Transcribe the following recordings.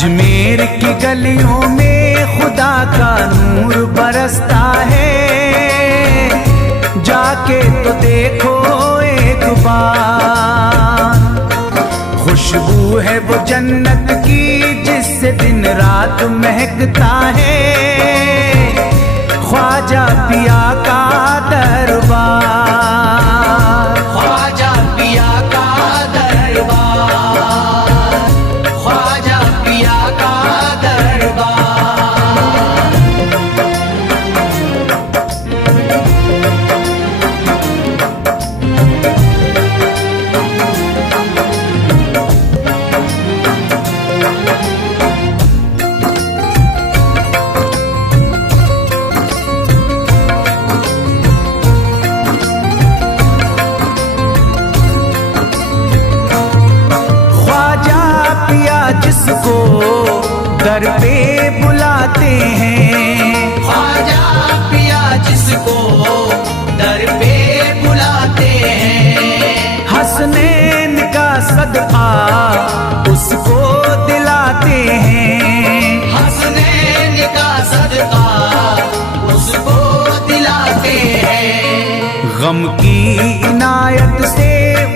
अजमेर की गलियों में खुदा का नूर बरसता है, जाके तो देखो एक बार। खुशबू है वो जन्नत की जिससे दिन रात महकता है, ख्वाजा पिया का दरबार, ख्वाजा पिया का दरबार, ख्वाजा पिया का दरबार। जिसको दर पे बुलाते हैं, ख्वाजा पिया जिसको दर पे बुलाते हैं, हसनैन का सदका उसको दिलाते हैं, हसनैन का सदका उसको दिलाते हैं। गम की इनायत से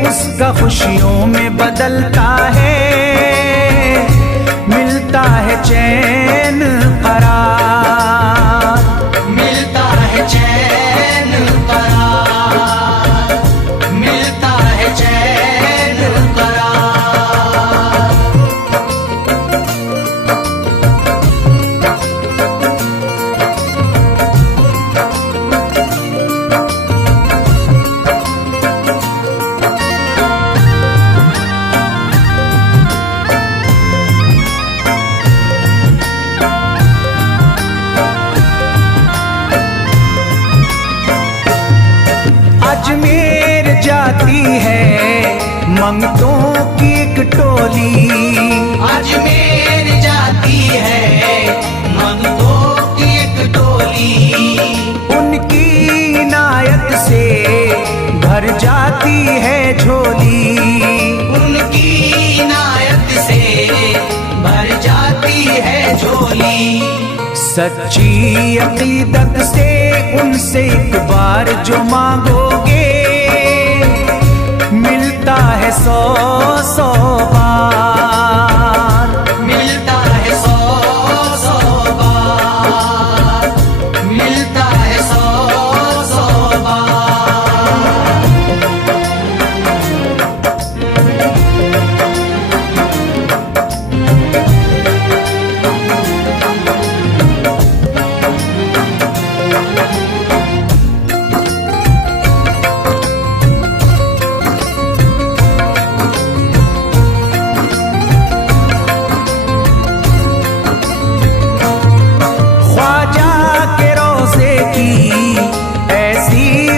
उसका खुशियों में बदलता है, मिलता है चैन करार, मिलता है चैन करार, मिलता है चैन करार। अजमेर जाती है मंगतों की एक टोली, अजमेर जाती है मंगतों की एक टोली, उनकी इनायत से भर जाती है झोली, उनकी इनायत से भर जाती है झोली। सच्ची अकीदत से उनसे एक बार जो मांगोगे, मिलता है 100 बार, मिलता है 100 बार, मिलता है 100 बार।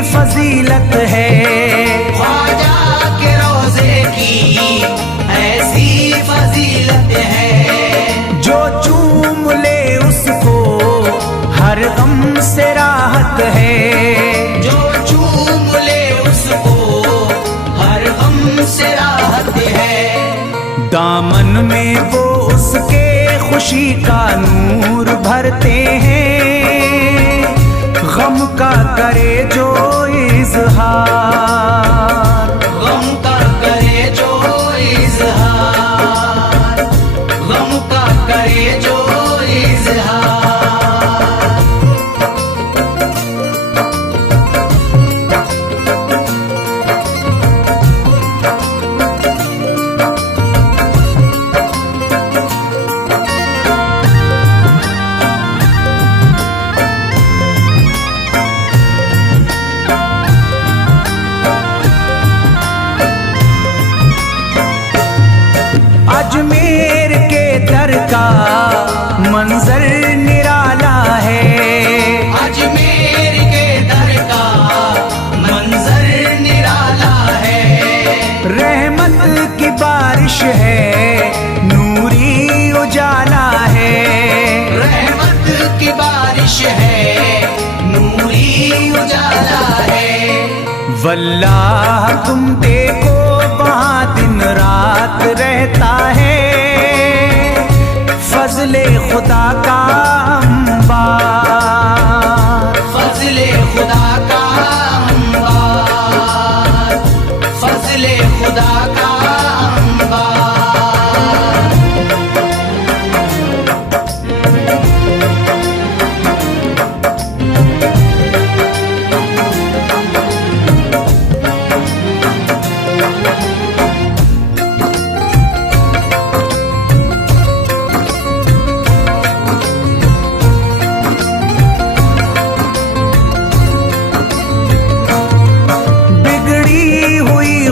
फजीलत है, ख्वाजा के रोज़े की ऐसी फजीलत है, जो चूम ले उसको हर गम से राहत है, जो चूम ले उसको हर गम से राहत है। दामन में वो उसके खुशी का नूर भरते हैं, गम का करे जो इजहार, गम का करे जो इजहार, गम का करे जो इजहार। अजमेर के दर का मंजर निराला है, अजमेर के दर का मंजर निराला है, रहमत की बारिश है नूरी उजाला है, रहमत की बारिश है नूरी उजाला है। वल्लाह तुम देखो वहाँ दिन रात रहता है, फजले खुदा का अंबार, फजले खुदा का अंबार, फजले खुदा का अंबार।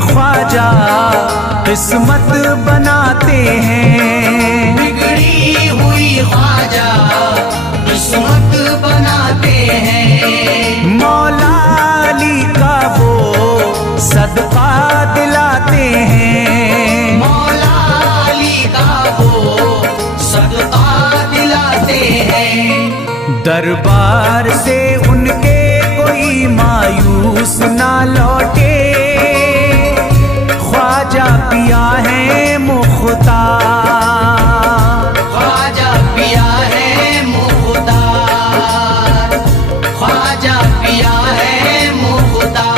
ख्वाजा किस्मत बनाते हैं, बिगड़ी हुई ख्वाजा किस्मत बनाते हैं। मौला अली का वो सदका दिलाते हैं, मौला अली का वो सदका दिलाते हैं। दरबार से उनके कोई मायूस ना लौटे, ख्वाजा पिया है मुख्तार, ख्वाजा पिया है मुख्तार, ख्वाजा पिया है मुख्तार।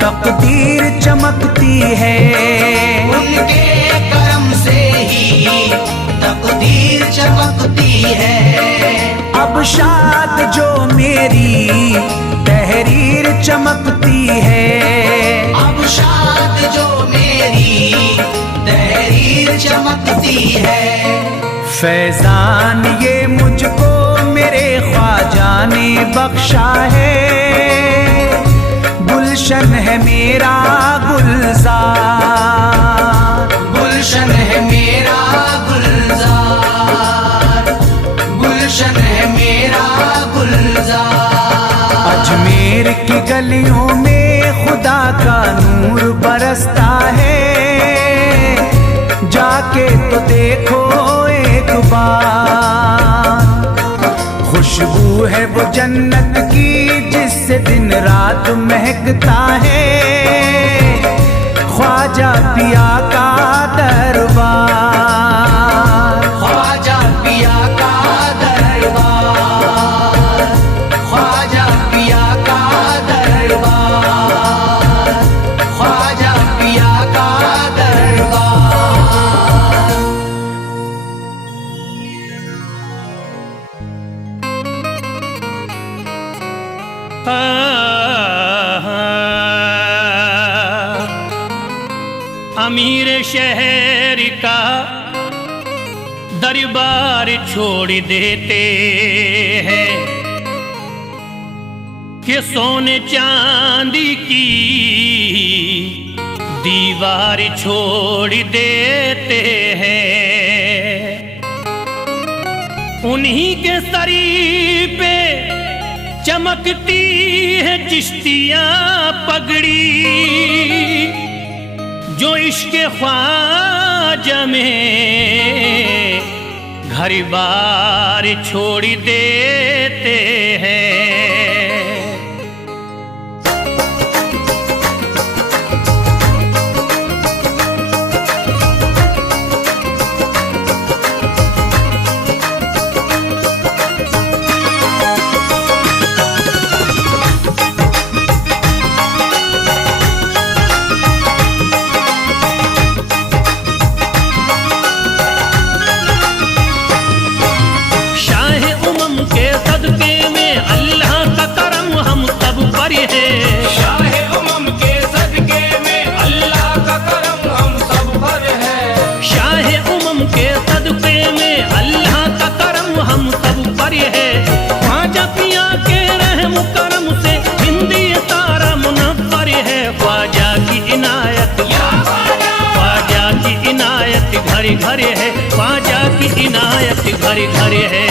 तकदीर चमकती है, उनके करम से ही तकदीर चमकती है। अब शाद जो मेरी तहरीर चमकती है, अब शाद जो मेरी तहरीर चमकती है। फैजान ये मुझको मेरे ख्वाजा ने बख्शा है, गुलशन है मेरा गुलजार, गुलशन है मेरा गुलजार, गुलशन है मेरा गुलजार। अजमेर की गलियों में खुदा का नूर बरसता है, जाके तो देखो एक बार। खुशबू है वो जन्नत की जिससे दिन रात महकता है, ख्वाजा पिया का दरबार, ख्वाजा पिया का दरबार, ख्वाजा पिया का दरबार, ख्वाजा पिया का दरबार। अमीर शहर का दरबार छोड़ देते हैं कि सोने चांदी की दीवार छोड़ देते हैं। उन्हीं के सरी पे चमकती है चिश्तियां पगड़ी, जो इश्क ख्वाजा में घर बार छोड़ देते हैं। घर है, ख्वाजा की इनायत घर घर है।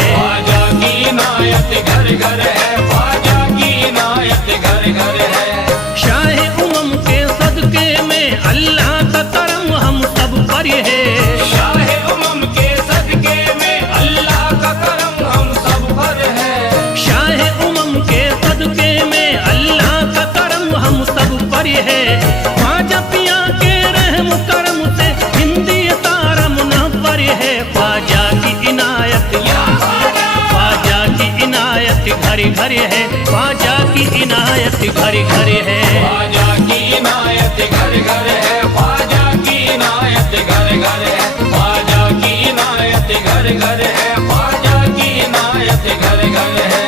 इनायत घर घर है। ख्वाजा की इनायत घर घर है, ख्वाजा की इनायत घर घर है, ख्वाजा की इनायत घर घर है, ख्वाजा की इनायत घर घर है।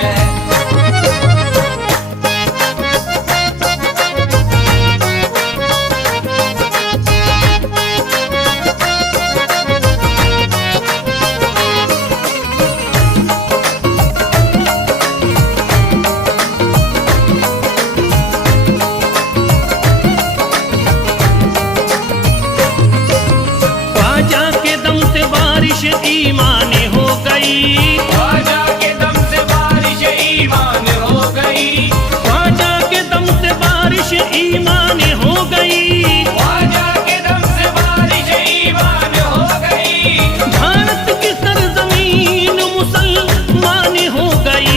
ख्वाजा के दम से बारिश ईमान हो गई, ख्वाजा के दम से बारिश ईमान हो गई, ख्वाजा के दम से बारिश ईमान हो गई। ख्वाजा के दम से बारिश ईमान हो गई, भारत की सरजमीन मुसलमान हो गई।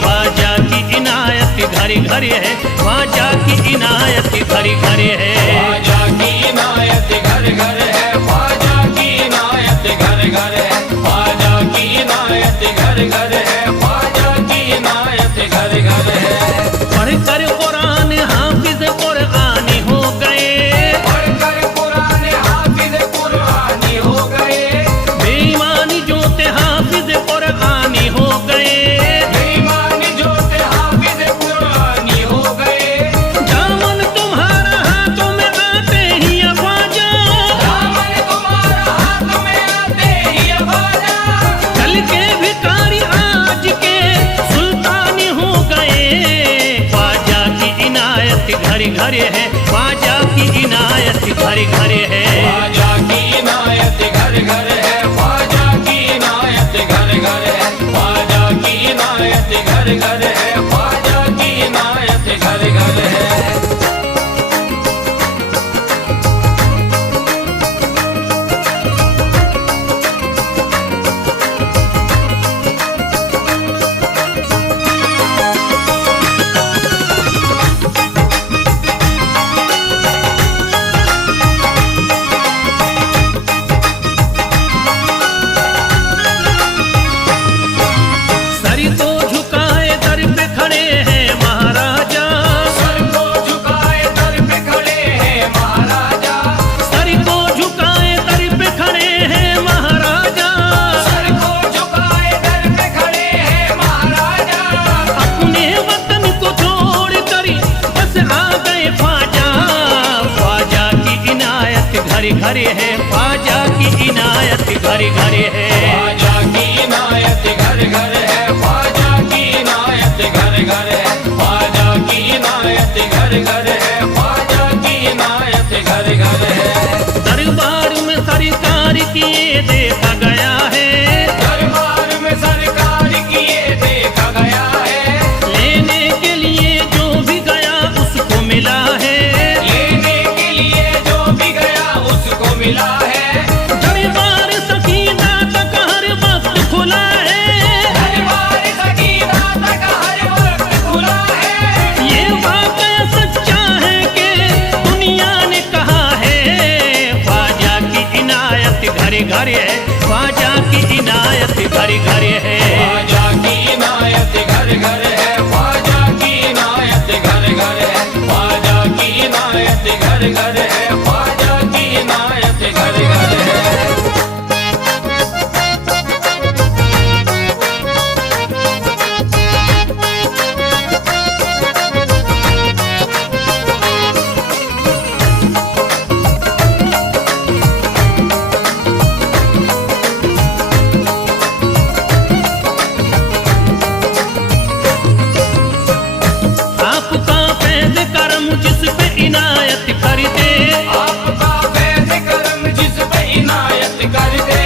ख्वाजा की इनायत घर घर है, ख्वाजा की इनायत घर घर है। ख्वाजा की इनायत घर घर है, ख्वाजा की इनायत घर घर है, ख्वाजा की इनायत घर घर है, ख्वाजा की इनायत घर घर है। पढ़कर कुरान हाफिज कुरानी हो गए, पढ़कर कुरान हाफिज कुरानी हो गए, बेईमानी जो थे हाफिज कुरानी हो गए। बेईमान जो थे हाफिज कुरानी हो गए, दामन तुम्हारा हाथों में आते ही ख्वाजा, दामन तुम्हारा हाथ में आते ही ख्वाजा, कल के भिखारी आज के सुल्तान हो गए। ख्वाजा की इनायत घर घर है, ख्वाजा की इनायत घर घर है। ख्वाजा की इनायत घर घर है, ख्वाजा की इनायत घर घर है, ख्वाजा की इनायत घर घर है, ख्वाजा की इनायत घर घर है। सर को झुकाए दर पे खड़े हैं महाराजा, सर को झुकाए दर पे खड़े हैं महाराजा, सर को झुकाए दर पे खड़े हैं महाराजा। सर को झुकाए दर पे खड़े हैं महाराजा, अपने वतन को छोड़ कर बस आ गए ख्वाजा। ख्वाजा की इनायत घर घर है, ख्वाजा की इनायत घर घर है। ख्वाजा की इनायत घर घर है, ख्वाजा की इनायत घर घर है, ख्वाजा की इनायत घर घर है, ख्वाजा की इनायत घर घर है। दरबार में सरकार किए देखा गया है, दरबार में सरकार किए देखा गया है, लेने के लिए जो भी गया उसको मिला है। लेने के लिए जो भी गया उसको मिला है। दरबार सकीना तक हर वक्त खुला है, दरबार सकीना तक हर वक्त खुला है। ये वाकया सच्चा है कि दुनिया ने कहा है। ख्वाजा की इनायत घर घर है, ख्वाजा की इनायत घर घर है। ख्वाजा की इनायत घर घर है, ख्वाजा की इनायत घर घर है, ख्वाजा की इनायत घर घर है, ख्वाजा की इनायत घर घर है। आपका फैज़ करम जिस पे इनायत कर दे, आपका फैज़ करम जिस पे इनायत कर दे,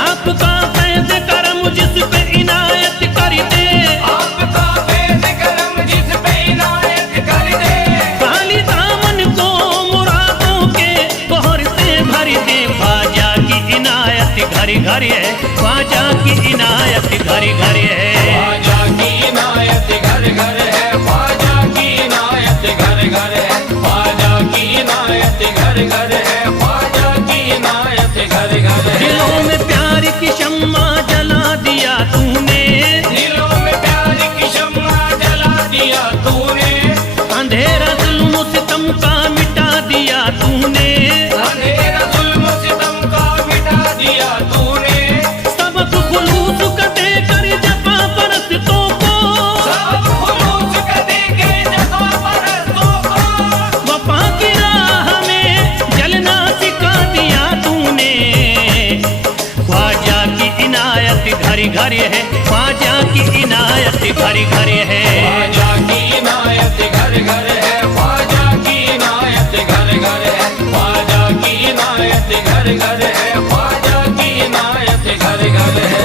आपका फैज़ करम जिस पे इनायत कर दे। आपका फैज़ करम जिस पे इनायत कर दे, खाली दामन को मुरादों के बहर से भर दे। ख्वाजा की इनायत घर घर है, ख्वाजा की इनायत घर घर है। ख्वाजा की इनायत घर घर है, ख्वाजा की इनायत घर घर है, ख्वाजा की इनायत घर घर है, ख्वाजा की इनायत घर घर है। दिलों में प्यार की शम्मा जला दिया तूने, दिलों में प्यार की शम्मा जला दिया तूने, सितम का मिटा दिया तूने, अंधेरा जुल्म सितम का मिटा दिया तूने, सबक खुलूस का देकर जफा परस्तों को, सब खुलूस का देके जफा परस्तों को, वफा की राह में जलना सिखा दिया तूने। ख्वाजा की इनायत घर घर है, ख्वाजा की इनायत घर घर है। ख्वाजा की इनायत घर घर है, ख्वाजा की इनायत घर घर है, ख्वाजा की इनायत घर घर है, ख्वाजा की इनायत घर घर है।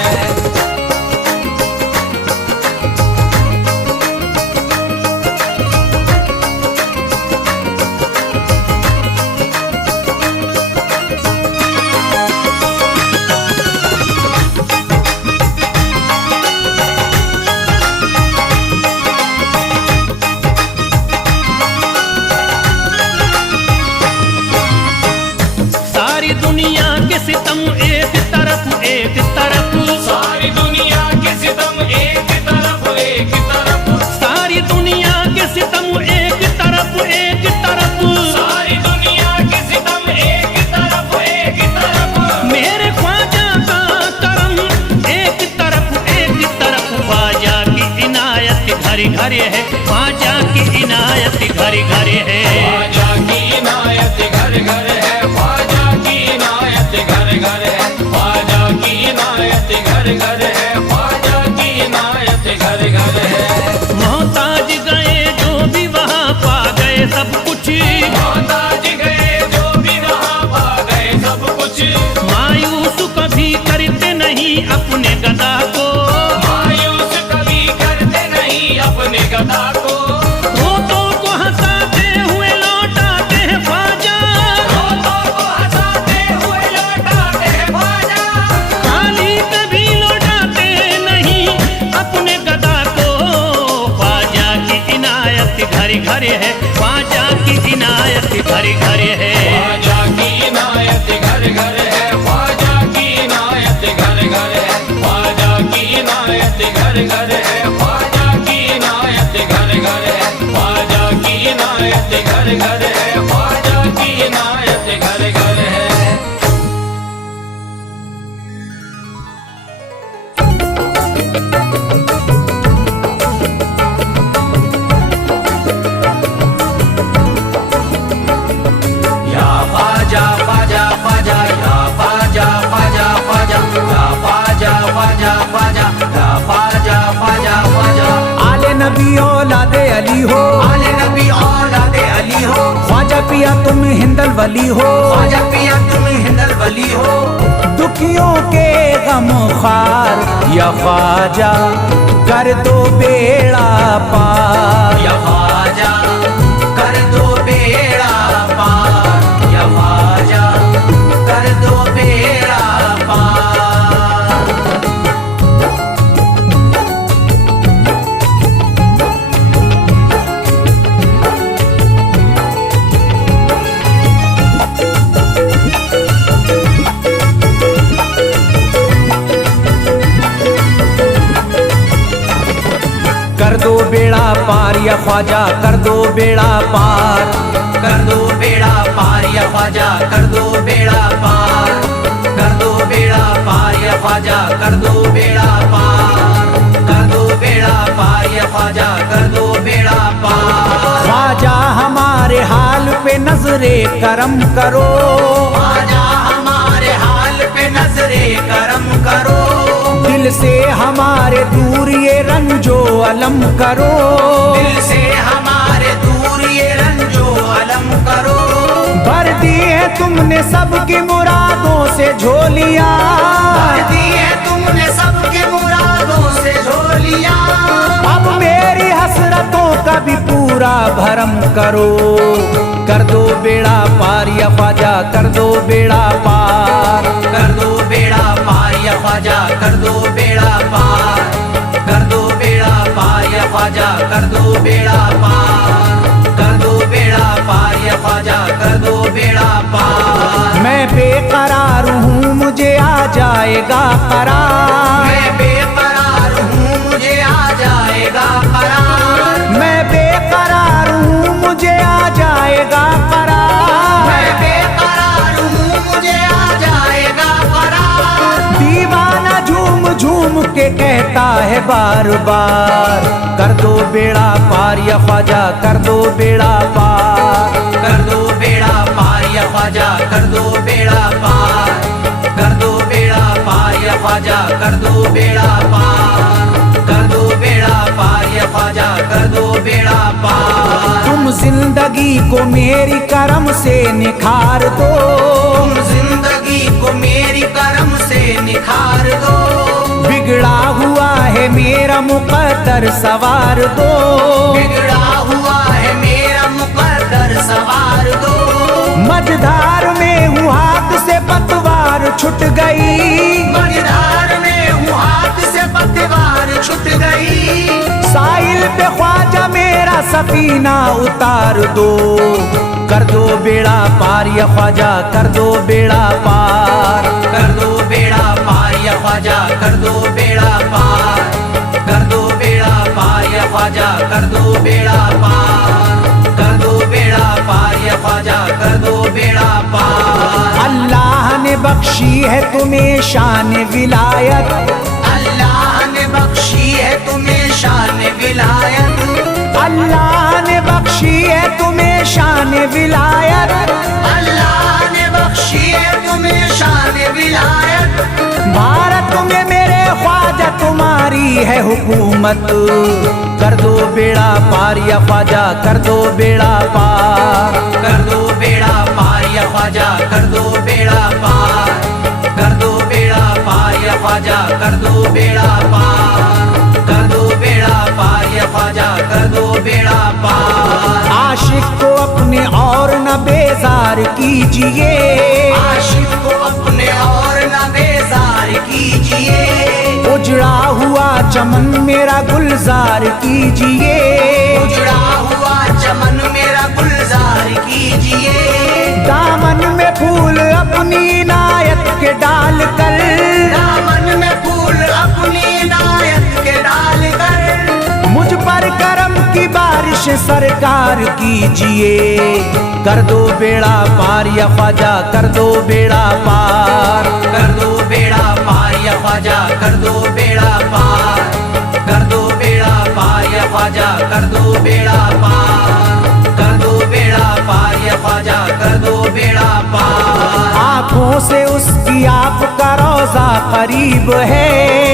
सारी दुनिया के सितम एक तरफ एक तरफ, सारी दुनिया के सितम एक तरफ एक तरफ, सारी दुनिया के सितम एक तरफ एक तरफ, सारी दुनिया के सितम एक तरफ एक तरफ, मेरे ख्वाजा का करम एक तरफ एक तरफ। ख्वाजा की इनायत घर घर है, ख्वाजा की इनायत घर घर है। ख्वाजा की इनायत घर घर है, ख्वाजा की इनायत घर घर है, ख्वाजा की इनायत घर घर है, ख्वाजा की इनायत घर घर है। मोहताज गए जो भी वहाँ पा गए सब कुछ, मोहताज गए जो भी वहाँ पा गए सब कुछ, मायूस कभी करते नहीं अपने गदा को, मायूस कभी करते नहीं अपने गदा को, रोतों को हंसाते हुए लौटाते हैं ख्वाजा, रोतों को हंसाते हुए लौटाते हैं ख्वाजा, खाली कभी लौटाते नहीं अपने गदा को। ख्वाजा की इनायत घर घर है, ख्वाजा की इनायत घर घर है। ख्वाजा की इनायत घर घर है, ख्वाजा की इनायत घर घर है, ख्वाजा की इनायत घर घर है, ख्वाजा की इनायत घर घर है, ख्वाजा की इनायत घर घर है, ख्वाजा की इनायत घर घर है। या ख्वाजा ख्वाजा ख्वाजा या ख्वाजा ख्वाजा ख्वाजा या ख्वाजा ख्वाजा ख्वाजा या ख्वाजा ख्वाजा ख्वाजा। आले नबी औलादे अली हो, आले नबी औलादे अली हो, ख्वाजा पिया तुम हिंदल वली हो, ख्वाजा पिया तुम हिंदल वली हो, दुखियों के गम खार या ख्वाजा कर दो बेड़ा पार। या ख्वाजा कर दो बेड़ा पार, या ख्वाजा कर दो बेड़ा पार। कर दो बेड़ा पार या ख्वाजा कर दो बेड़ा पार, कर दो बेड़ा पार या ख्वाजा कर दो बेड़ा पार, कर दो बेड़ा पार या ख्वाजा कर दो बेड़ा पार, कर दो बेड़ा पार या ख्वाजा कर दो बेड़ा पार। ख्वाजा हमारे हाल पे नजरे करम करो, ख्वाजा हमारे हाल पे नजरे करम करो, दिल से हमारे दूर ये रंजो अलम करो, दिल से हमारे दूर ये रंजो अलम करो। भर दी है तुमने सबकी मुरादों से झोलियां, भर दी है तुमने सबके मुरादों से झोलियां। अब मेरी हसरतों का भी पूरा भरम करो। कर दो बेड़ा पार या ख्वाजा कर दो बेड़ा पार, कर दो बेड़ा पार या ख्वाजा कर दो बेड़ा पार, कर दो बेड़ा पार या ख्वाजा कर दो बेड़ा पार, कर दो बेड़ा पार या ख्वाजा कर दो बेड़ा पार। मैं बेकरार हूँ मुझे आ जाएगा करार, मैं बेकरार हूँ मुझे आ जाएगा करार, मैं बेकरार हूँ मुझे आ जाएगा बार बार। कर दो बेड़ा पार या ख्वाजा, कर दो बेड़ा पार। कर दो बेड़ा पार या ख्वाजा, कर दो बेड़ा पार। कर दो बेड़ा पार या ख्वाजा, कर दो बेड़ा पार। कर दो बेड़ा पार या ख्वाजा, कर दो बेड़ा पार। तुम जिंदगी को मेरी करम से निखार दो, तुम जिंदगी को मेरी करम से निखार दो। बिगड़ा हुआ है मेरा मुकद्दर सवार दो, बिगड़ा हुआ है मेरा मुकद्दर सवार दो। मझधार में हूँ हाथ से पतवार छूट गई, मझधार में हूँ हाथ से पतवार छूट गई। साहिल पे ख्वाजा मेरा सफीना उतार दो। कर दो बेड़ा पार या ख्वाजा, कर दो बेड़ा पार। कर दो बेड़ा पार या ख्वाजा, कर दो बेड़ा पार। कर दो बेड़ा पार या ख्वाजा, कर दो बेड़ा पार। कर दो बेड़ा पार या ख्वाजा, कर दो बेड़ा पार। अल्लाह ने बख्शी है तुम्हें शान विलायत, अल्लाह ने बख्शी है तुम्हें शान विलायत। अल्लाह ने बख्शी है तुम्हें शान विलायत। अल्लाह ने बख्शी है तुम्हें शान विलायत। भारत में मेरे ख्वाजा तुम्हारी है हुकूमत। कर दो बेड़ा पार या ख्वाजा, कर दो बेड़ा पार। कर दो बेड़ा पार या ख्वाजा, कर दो बेड़ा पार। कर दो बेड़ा पार या ख्वाजा, कर दो बेड़ा पार। कर दो बेड़ा पार या ख्वाजा, कर दो बेड़ा पार। आशिक को अपने और न बेजार कीजिए, आशिक को अपने और न बेजार कीजिए। उजड़ा हुआ चमन मेरा गुलजार कीजिए, उजड़ा हुआ चमन मेरा गुलजार कीजिए। दामन में फूल अपनी इनायत के डाल कर, दामन में फूल अपनी इनायत के डाल कर। मुझ पर करम की बारिश सरकार कीजिए। कर दो बेड़ा पार या ख्वाजा, कर दो बेड़ा पार। कर दो बेड़ा पार या ख्वाजा, कर दो बेड़ा पार। कर दो बेड़ा पार या ख्वाजा, कर दो बेड़ा पार। कर दो बेड़ा पार या ख्वाजा, कर दो बेड़ा पार। आँखों से उसकी आपका रोजा करीब है,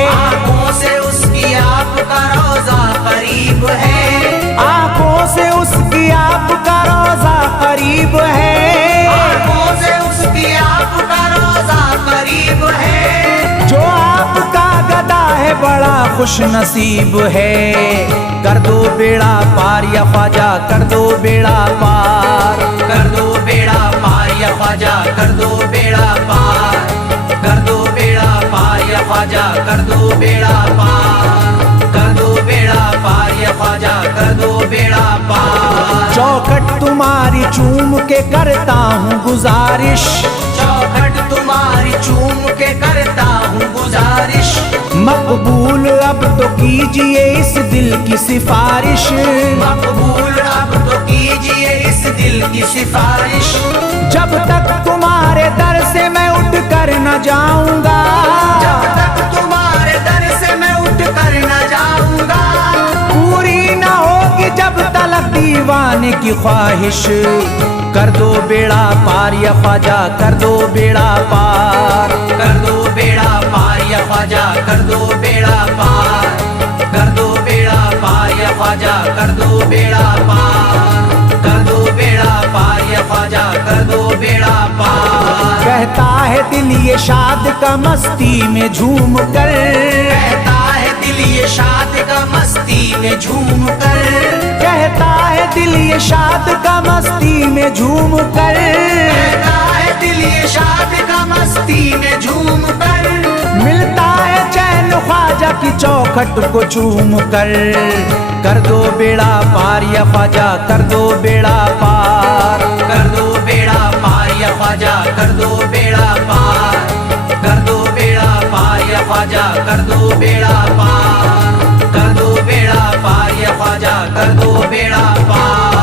आँखों से उसकी आपका रोजा करीब है। आँखों से उसकी आपका रोजा करीब है। आँखों से उसकी आपका रोजा करीब है। जो आपका गदा है बड़ा खुश नसीब है। कर दो बेड़ा पार या ख्वाजा, कर दो बेड़ा पार। कर दो बेड़ा पार या ख्वाजा, कर दो बेड़ा पार। कर दो बेड़ा पार या ख्वाजा, कर दो बेड़ा पार। कर दो बेड़ा पार या ख्वाजा, कर दो बेड़ा पार। चौखट तुम्हारी चूम के करता हूँ गुजारिश, चौखट तुम्हारी चूम के करता हूँ गुजारिश। मकबूल अब तो कीजिए इस दिल की सिफारिश, मकबूल अब तो कीजिए इस दिल की सिफारिश। जब तक तुम्हारे दर से मैं उठ कर न जाऊंगा, जब तक तुम्हारे दर से मैं उठ कर न जाऊंगा। पूरी न होगी जब तलक दीवाने की ख्वाहिश। कर दो बेड़ा पार या ख्वाजा, कर दो बेड़ा पार। कर दो बेड़ा पार या ख्वाजा, कर दो बेड़ा पार। कर दो बेड़ा पार या ख्वाजा, कर दो बेड़ा पार। कर दो बेड़ा पार या ख्वाजा, कर दो बेड़ा पार। कहता है दिल ये शाद का मस्ती में झूम कर, कहता है दिल ये शाद का मस्ती में झूम कर। कहता है दिल ये शाद का मस्ती में झूम कर। कहता है दिल ये शाद का मस्ती में झूम कर। मिलता है चैन ख्वाजा की चौखट को चूम कर। कर दो बेड़ा पार या ख्वाजा, कर दो बेड़ा पार। कर दो बेड़ा पार या ख्वाजा, कर दो बेड़ा पार। कर दो बेड़ा पार या ख्वाजा, कर दो बेड़ा पार। कर दो बेड़ा पार या ख्वाजा, कर दो बेड़ा पार।